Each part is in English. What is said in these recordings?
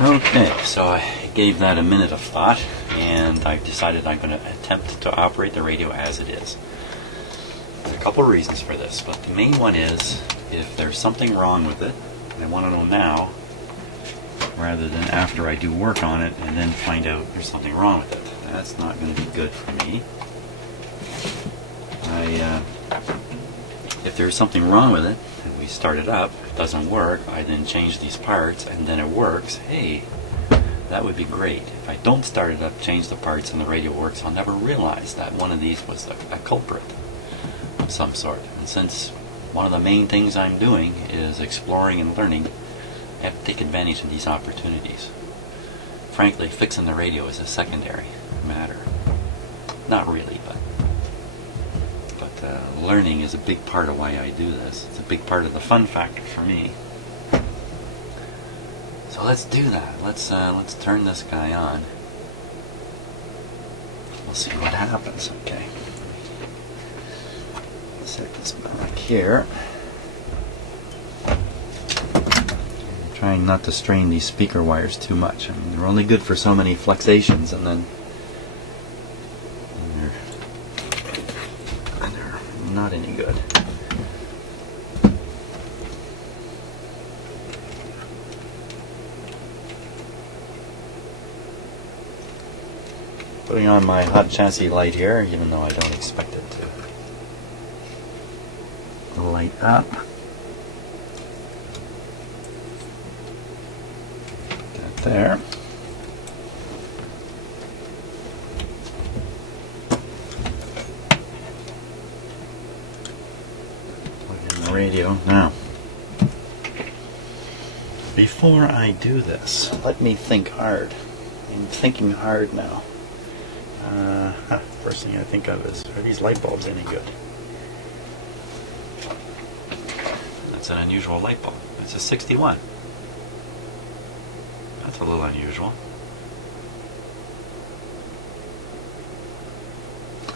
Okay, so I gave that a minute of thought, and I've decided I'm going to attempt to operate the radio as it is. There's a couple of reasons for this, but the main one is if there's something wrong with it, and I want to know now, rather than after I do work on it and then find out there's something wrong with it. That's not going to be good for me. If there's something wrong with it, and we start it up, it doesn't work, I then change these parts, and then it works, hey, that would be great. If I don't start it up, change the parts, and the radio works, I'll never realize that one of these was a culprit of some sort. And since one of the main things I'm doing is exploring and learning, I have to take advantage of these opportunities. Frankly, fixing the radio is a secondary matter. Not really, but learning is a big part of why I do this. It's a big part of the fun factor for me. So let's do that. Let's turn this guy on. We'll see what happens. Okay. Set this back here. Trying not to strain these speaker wires too much. I mean, they're only good for so many fluxations, and then they're not any good. Putting on my hot chassis light here, even though I don't expect it to light up. There. Plug in the radio now. Before I do this, let me think hard. I'm thinking hard now. First thing I think of is, are these light bulbs any good? That's an unusual light bulb. It's a 61. That's a little unusual.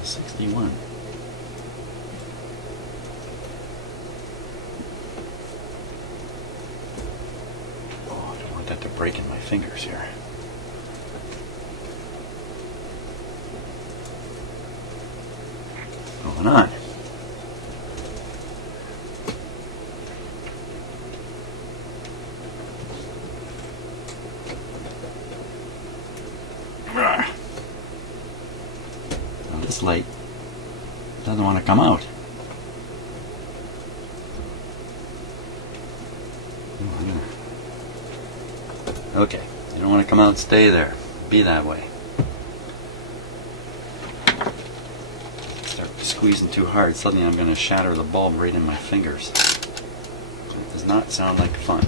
61. Oh, I don't want that to break in my fingers here. Going on. This light doesn't want to come out. Okay, you don't want to come out, stay there. Be that way. Start squeezing too hard, suddenly I'm going to shatter the bulb right in my fingers. It does not sound like fun.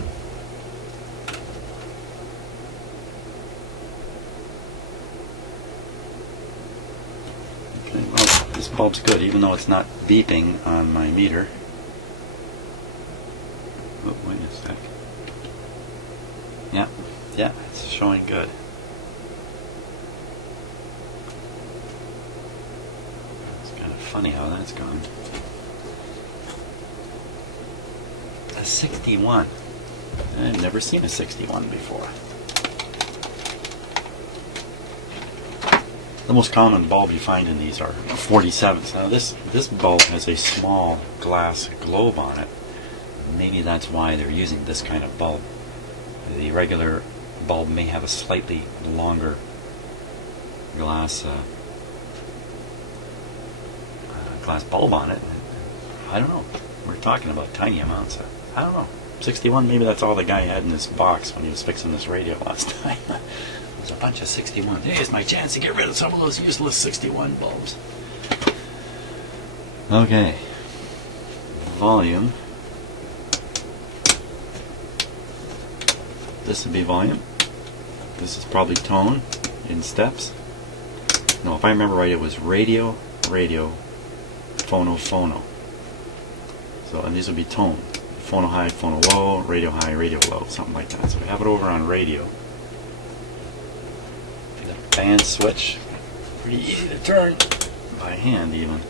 Well, this bulb's good, even though it's not beeping on my meter. Oh, wait a sec. Yeah, it's showing good. It's kind of funny how that's gone. A 61. I've never seen a 61 before. The most common bulb you find in these are 47s. Now this bulb has a small glass globe on it. Maybe that's why they're using this kind of bulb. The regular bulb may have a slightly longer glass bulb on it. I don't know. We're talking about tiny amounts. I don't know. 61, maybe that's all the guy had in his box when he was fixing this radio last time. There's a bunch of 61s. Hey, it's my chance to get rid of some of those useless 61 bulbs. Okay. Volume. This would be volume. This is probably tone in steps. No, if I remember right, it was radio, radio, phono, phono. So, and these would be tone. Phono high, phono low, radio high, radio low, something like that. So we have it over on radio. The band switch, pretty easy to turn by hand even.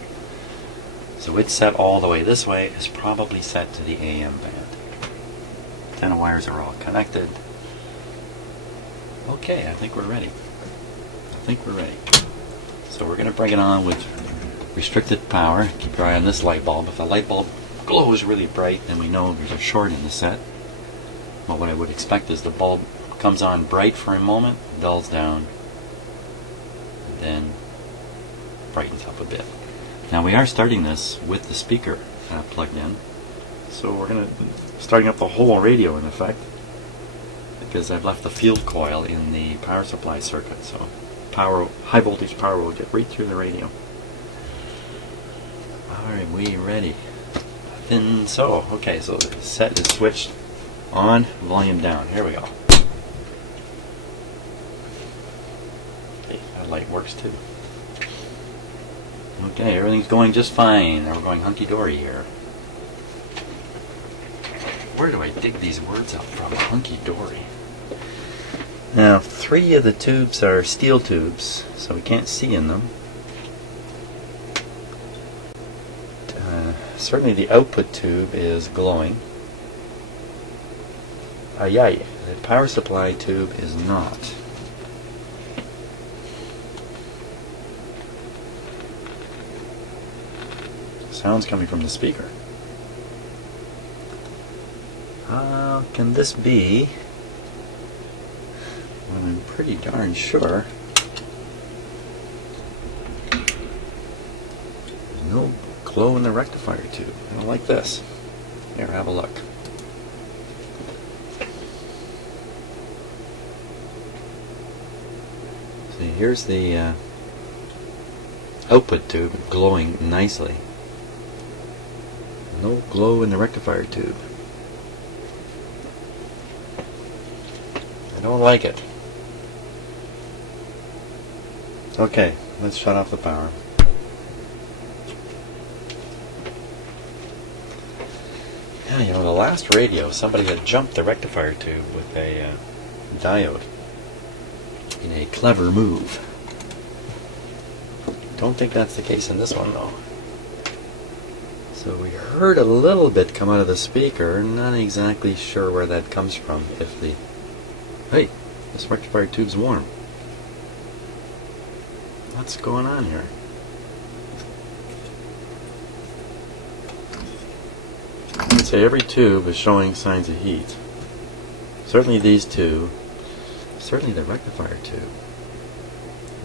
So it's set all the way this way. It's probably set to the AM band. Antenna wires are all connected. Okay, I think we're ready. So we're going to bring it on with restricted power. Keep your eye on this light bulb. If the light bulb glows really bright, then we know there's a short in the set. But what I would expect is the bulb comes on bright for a moment, dulls down, then brightens up a bit. Now we are starting this with the speaker plugged in, so we're going to starting up the whole radio in effect, because I've left the field coil in the power supply circuit, so high voltage power will get right through the radio. Alright, we ready? Then so, okay, so the set is switched on, volume down. Here we go. Okay, that light works too. Okay, everything's going just fine. We're going hunky-dory here. Where do I dig these words up from? Hunky-dory. Now, 3 of the tubes are steel tubes, so we can't see in them. Certainly the output tube is glowing. The power supply tube is not. Sound's coming from the speaker. How can this be? Well, I'm pretty darn sure there's no glow in the rectifier tube. I don't like this. Here, have a look. See, here's the output tube glowing nicely. No glow in the rectifier tube. I don't like it. Okay, let's shut off the power. Yeah, you know, the last radio, somebody had jumped the rectifier tube with a diode in a clever move. Don't think that's the case in this one, though. So we heard a little bit come out of the speaker, not exactly sure where that comes from. Hey, this rectifier tube's warm. What's going on here? I'd say every tube is showing signs of heat. Certainly these two. Certainly the rectifier tube.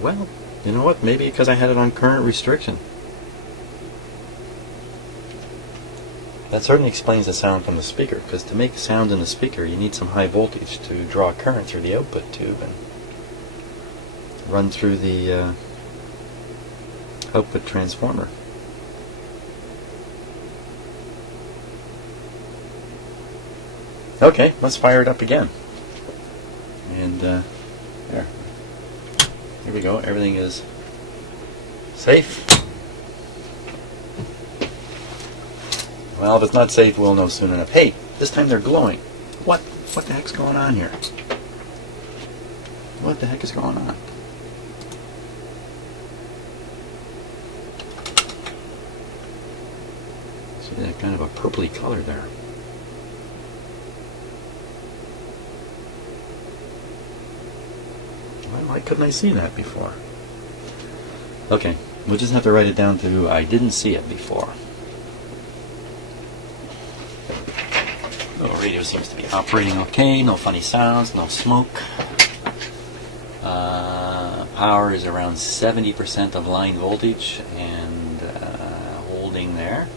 Well, you know what? Maybe because I had it on current restriction. That certainly explains the sound from the speaker, because to make sound in the speaker you need some high voltage to draw current through the output tube and run through the output transformer. Okay, let's fire it up again. And there. Here we go. Everything is safe. Well, if it's not safe, we'll know soon enough. Hey, this time they're glowing. What the heck's going on here? What the heck is going on? See that kind of a purpley color there. Well, why couldn't I see that before? Okay, we'll just have to write it down to I didn't see it before. The radio seems to be operating okay, no funny sounds, no smoke. Power is around 70% of line voltage and holding there.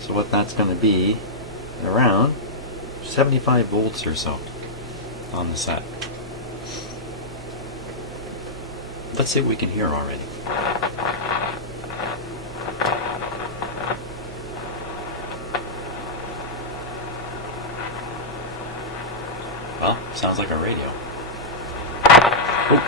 So what that's going to be, around 75 volts or so on the set. Let's see what we can hear already. Well, sounds like a radio. Ooh.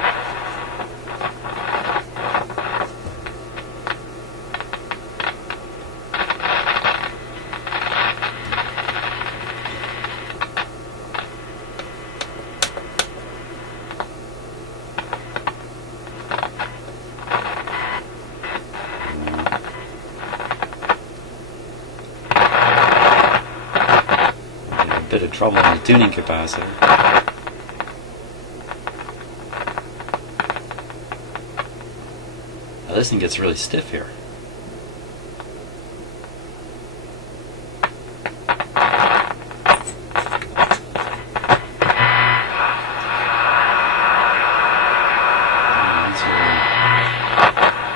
Bit of trouble in the tuning capacitor. This thing gets really stiff here.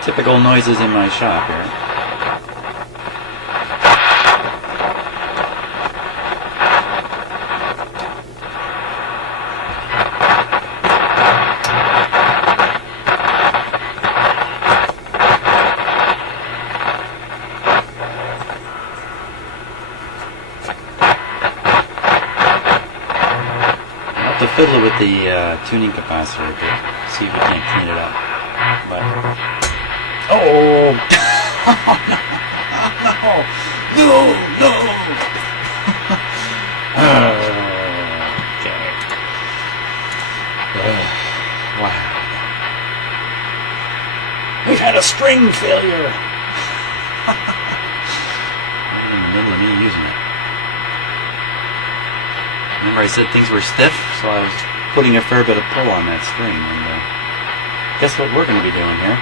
Typical noises in my shop here. I'll have to fiddle with the tuning capacitor a bit, see if we can't clean it up. But oh! No! Okay. Wow. We've had a string failure! Right in the middle of me using it. Remember I said things were stiff, so I was putting a fair bit of pull on that string. And guess what we're going to be doing here?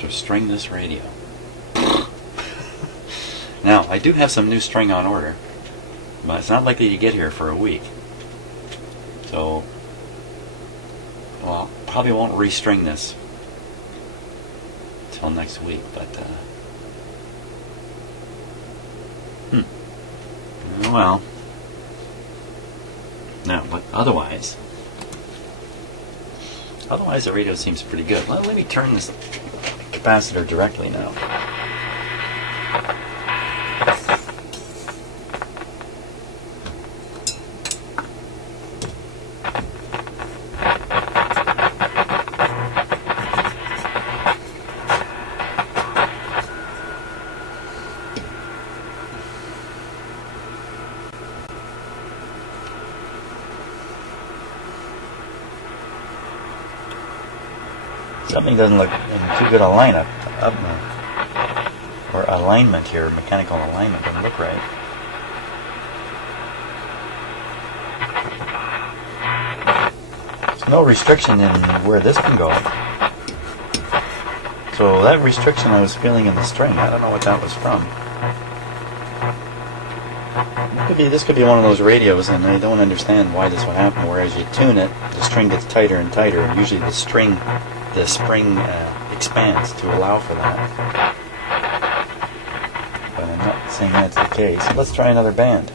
To string this radio. Now, I do have some new string on order, but it's not likely to get here for a week. So, well, probably won't restring this till next week, but well, no, but otherwise the radio seems pretty good. Well, let me turn this capacitor directly now. Something doesn't look in too good a lineup, or alignment here. Mechanical alignment doesn't look right. There's no restriction in where this can go. So that restriction I was feeling in the string, I don't know what that was from. This could be one of those radios, and I don't understand why this would happen. Where as you tune it, the string gets tighter and tighter, and usually the spring expands to allow for that. But I'm not saying that's the case. Let's try another band.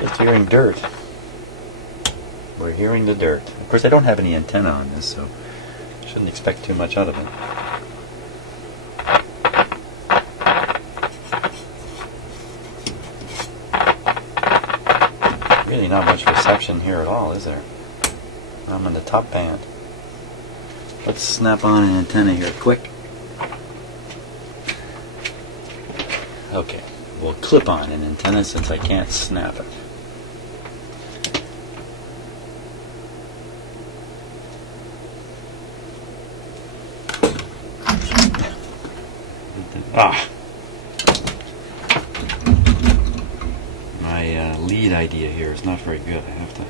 Just hearing dirt. We're hearing the dirt. Of course, I don't have any antenna on this, so I shouldn't expect too much out of it. Really not much reception here at all, is there? I'm in the top band. Let's snap on an antenna here quick. Okay, we'll clip on an antenna since I can't snap it. My lead idea here is not very good. I have to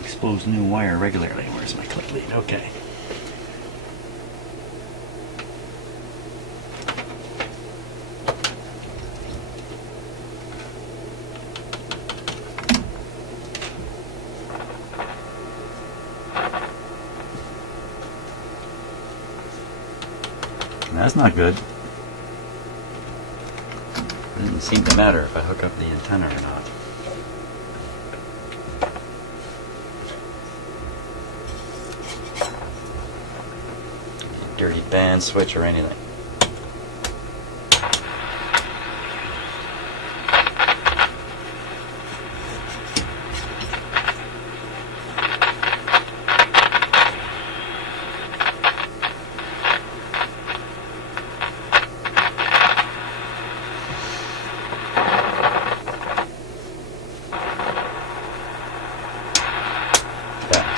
expose new wire regularly. Where's my clip lead? Okay. That's not good. It doesn't seem to matter if I hook up the antenna or not. Dirty band switch or anything.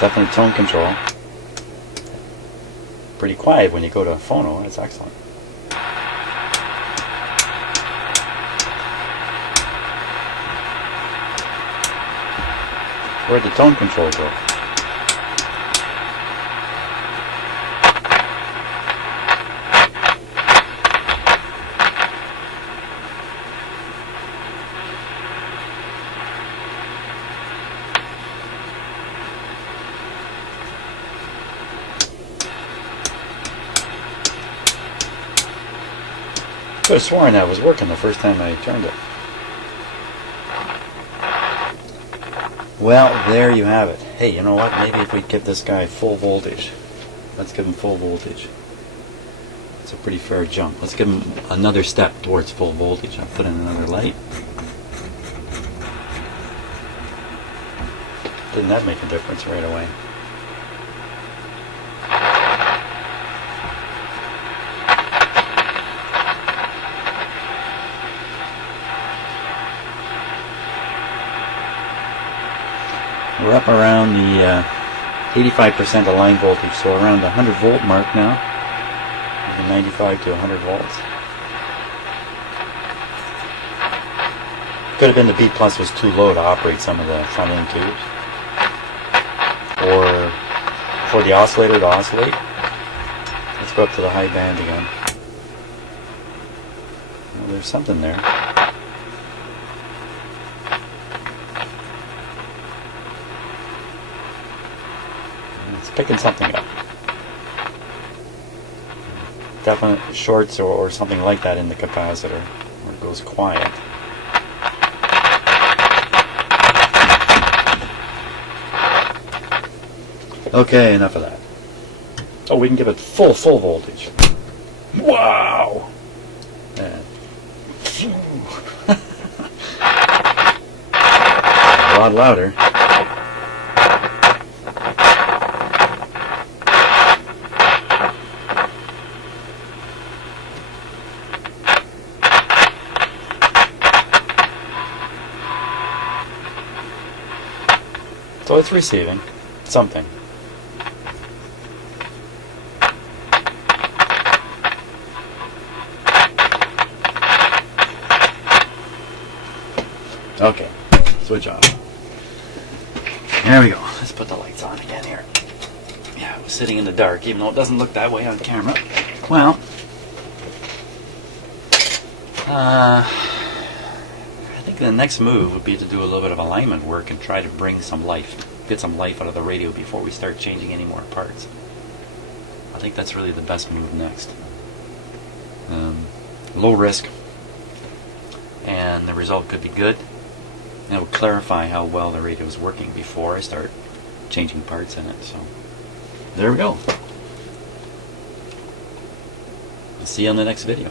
Definitely tone control. pretty quiet when you go to phono. That's excellent. Where'd the tone control go? I could have sworn that was working the first time I turned it. Well, there you have it. Hey, you know what? Maybe if we give this guy full voltage. Let's give him full voltage. It's a pretty fair jump. Let's give him another step towards full voltage. I'll put in another light. Didn't that make a difference right away? We're up around the 85% of line voltage, so around the 100 volt mark now, maybe 95 to 100 volts. Could have been the B plus was too low to operate some of the front end tubes, or for the oscillator to oscillate. Let's go up to the high band again. Well, there's something there. It's picking something up. Definite shorts or something like that in the capacitor, where it goes quiet. Okay, enough of that. Oh, we can give it full voltage. Wow! A lot louder. So it's receiving something. Okay, switch off. There we go. Let's put the lights on again here. Yeah, I was sitting in the dark, even though it doesn't look that way on camera. Well, I think the next move would be to do a little bit of alignment work and try to bring some life, get some life out of the radio before we start changing any more parts. I think that's really the best move next. Low risk, and the result could be good. And it will clarify how well the radio is working before I start changing parts in it. So there we go. I'll see you on the next video.